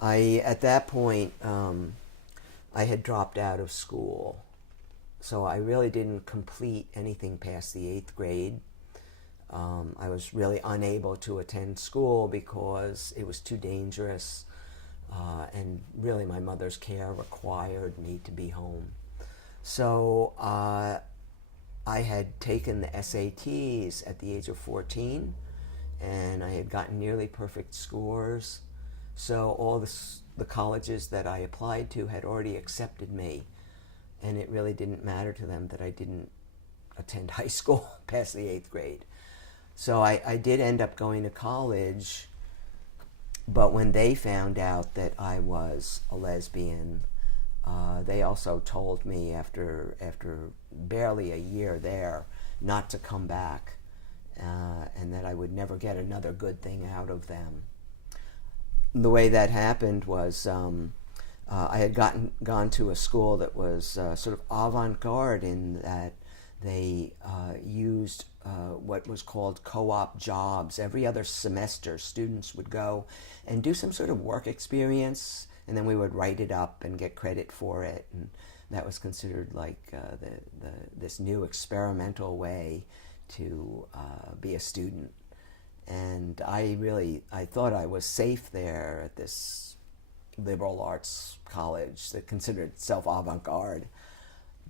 At that point, I had dropped out of school, so I really didn't complete anything past the eighth grade. I was really unable to attend school because it was too dangerous, and really my mother's care required me to be home. So I had taken the SATs at the age of 14, and I had gotten nearly perfect scores. So all the colleges that I applied to had already accepted me, and it really didn't matter to them that I didn't attend high school past the eighth grade. So I did end up going to college, but when they found out that I was a lesbian, they also told me after barely a year there not to come back, and that I would never get another good thing out of them. The way that happened was I had gone to a school that was sort of avant-garde in that they used what was called co-op jobs. Every other semester, students would go and do some sort of work experience, and then we would write it up and get credit for it. And that was considered like this new experimental way to be a student. And I thought I was safe there at this liberal arts college that considered itself avant-garde.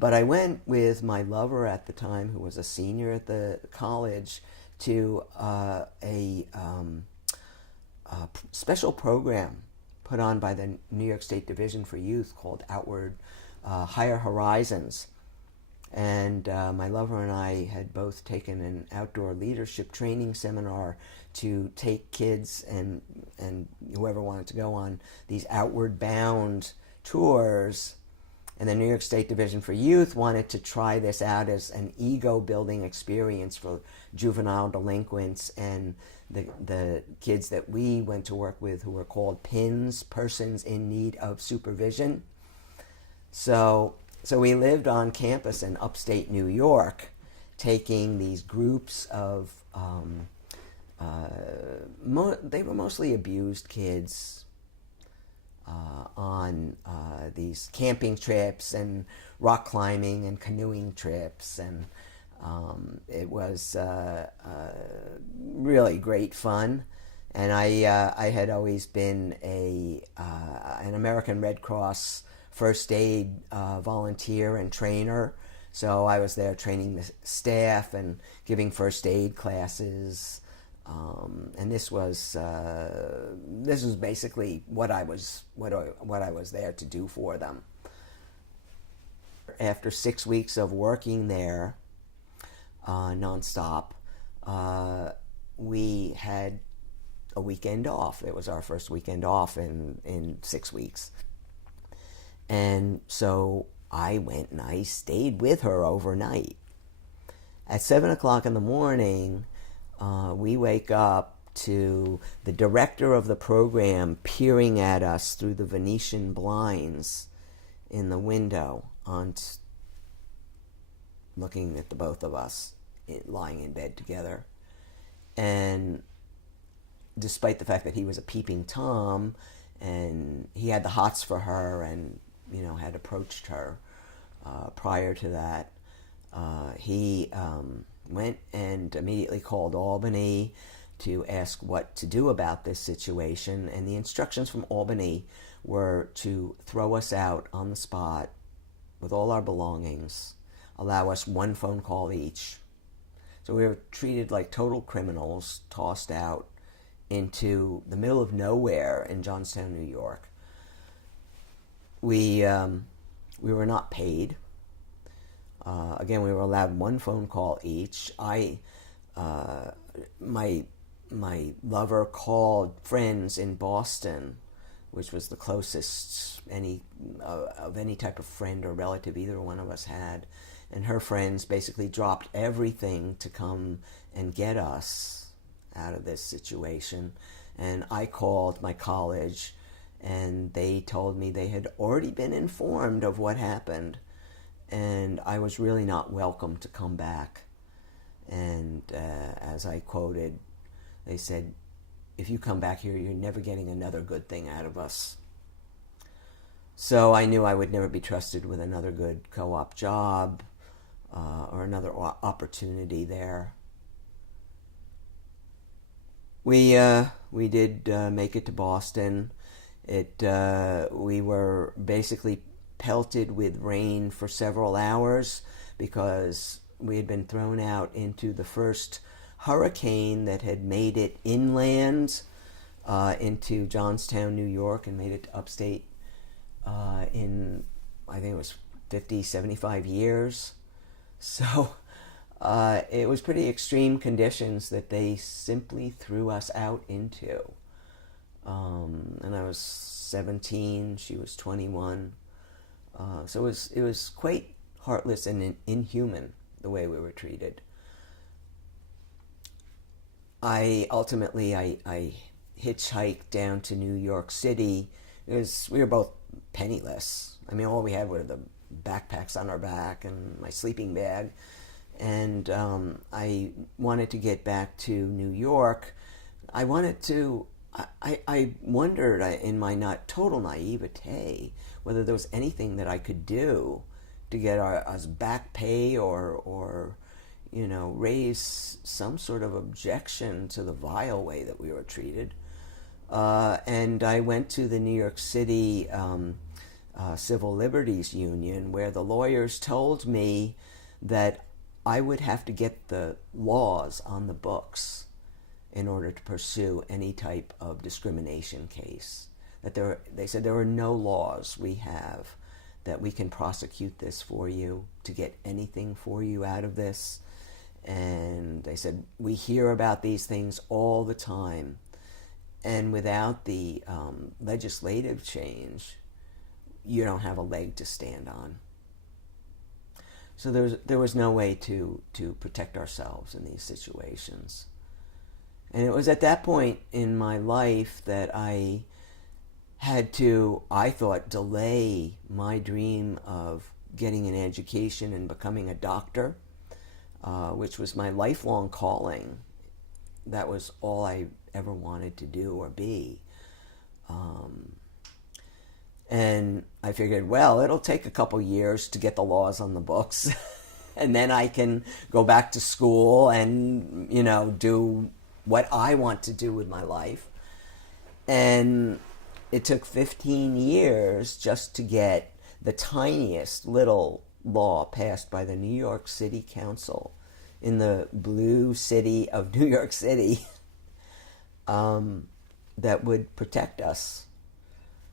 But I went with my lover at the time, who was a senior at the college, to a special program put on by the New York State Division for Youth called Outward Higher Horizons. And my lover and I had both taken an outdoor leadership training seminar to take kids and whoever wanted to go on these outward bound tours. And the New York State Division for Youth wanted to try this out as an ego-building experience for juvenile delinquents and the kids that we went to work with, who were called PINs, Persons in Need of Supervision. So we lived on campus in upstate New York, taking these groups of, they were mostly abused kids, on these camping trips and rock climbing and canoeing trips, and it was really great fun. And I had always been an American Red Cross first aid volunteer and trainer, so I was there training the staff and giving first aid classes. And this was basically what I was there to do for them. After 6 weeks of working there nonstop, we had a weekend off. It was our first weekend off in 6 weeks, and so I went and I stayed with her overnight. At 7 o'clock in the morning, we wake up to the director of the program peering at us through the Venetian blinds in the window, looking at the both of us lying in bed together. And despite the fact that he was a peeping Tom and he had the hots for her and had approached her prior to that, he went and immediately called Albany to ask what to do about this situation. And the instructions from Albany were to throw us out on the spot with all our belongings, allow us one phone call each. So we were treated like total criminals, tossed out into the middle of nowhere in Johnstown, New York. We were not paid. Again, we were allowed one phone call each. My lover called friends in Boston, which was the closest of any type of friend or relative either one of us had, and her friends basically dropped everything to come and get us out of this situation. And I called my college, and they told me they had already been informed of what happened, and I was really not welcome to come back. And as I quoted, they said, if you come back here, you're never getting another good thing out of us. So I knew I would never be trusted with another good co-op job or another opportunity there. We did make it to Boston. We were basically pelted with rain for several hours because we had been thrown out into the first hurricane that had made it inland into Johnstown, New York, and made it to upstate in, I think it was 50, 75 years. So it was pretty extreme conditions that they simply threw us out into. And I was 17, she was 21. So it was quite heartless and inhuman the way we were treated. I hitchhiked down to New York City because we were both penniless. I mean, all we had were the backpacks on our back and my sleeping bag. And I wanted to get back to New York. I wondered in my total naivete whether there was anything that I could do to get us back pay or raise some sort of objection to the vile way that we were treated. And I went to the New York City Civil Liberties Union, where the lawyers told me that I would have to get the laws on the books in order to pursue any type of discrimination case. They said there are no laws we have that we can prosecute this for you, to get anything for you out of this. And they said, we hear about these things all the time, and without the legislative change, you don't have a leg to stand on. So there was no way to protect ourselves in these situations. And it was at that point in my life that I had to, I thought, delay my dream of getting an education and becoming a doctor, which was my lifelong calling. That was all I ever wanted to do or be. And I figured, well, it'll take a couple years to get the laws on the books. And then I can go back to school and, do what I want to do with my life. And it took 15 years just to get the tiniest little law passed by the New York City Council in the blue city of New York City that would protect us.